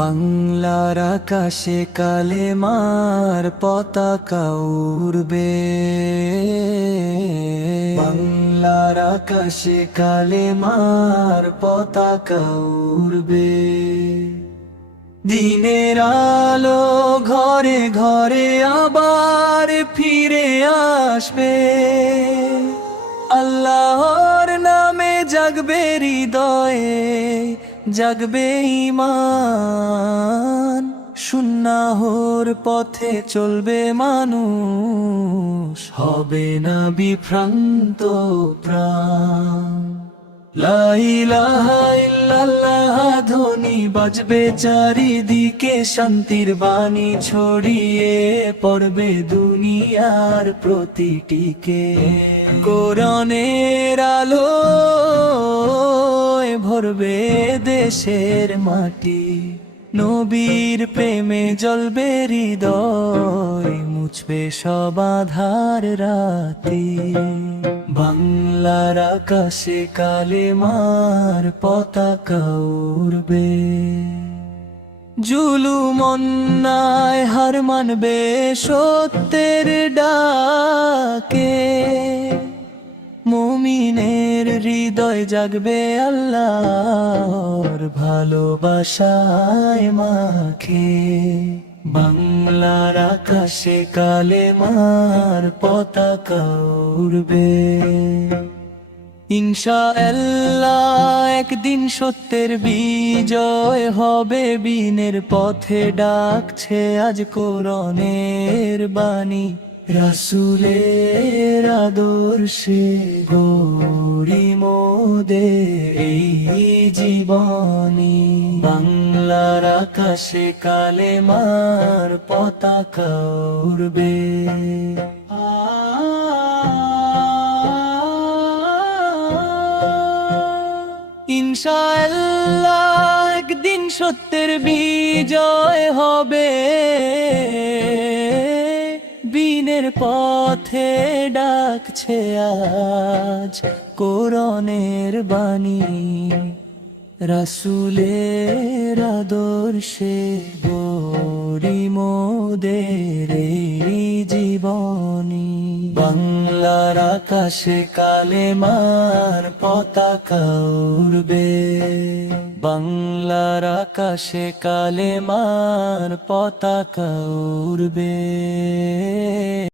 বাংলার আকাশে কালেমার পতাকা উড়বে। বাংলার আকাশে কালেমার পতাকা উড়বে। দিনের আলো ঘরে ঘরে আবার ফিরে আসবে। আল্লাহর নামে জাগবে হৃদয়ে, জাগবে ঈমান। সুন্নাহর পথে চলবে মানুষ, হবে না বিভ্রান্ত প্রাণ। লা ইলাহা ইল্লাল্লাহ ধ্বনি বাজবে চারিদিকে, শান্তির বাণী ছড়িয়ে পড়বে দুনিয়ার প্রতিটিকে। কোরআনের আলো ভরবে দেশের মাটি, নবীর প্রেমে জ্বলবে হৃদয়, মুছবে সব আঁধার রাতি। বাংলার আকাশে কালেমার পতাকা উড়বে। জুলুম অন্যায় হার মানবে সত্যের ডাকে, মুমিনের হৃদয় জাগবে আল্লাহর ভালোবাসায় মাখে। বাংলার আকাশে কালেমার পতাকা উড়বে। ইনশাআল্লাহ একদিন সত্যের বিজয় হবে, বিনের পথে ডাকছে আজ কোরআনের বাণী। রাসূলের আদর্শে গড়ি মোদের এই জীবনী। বাংলার আকাশে কালেমার পতাকা উড়বে। ইনশাআল্লাহ একদিন সত্যের বিজয় হবে, বিনের পথে ডাকছে আজ কোরআনের বাণী। রাসূলের আদর্শে গড়ি মোদের এই জীবনী। বাংলার আকাশে কালেমার পতাকা উড়বে। বাংলার আকাশে কালেমার পতাকা উড়বে।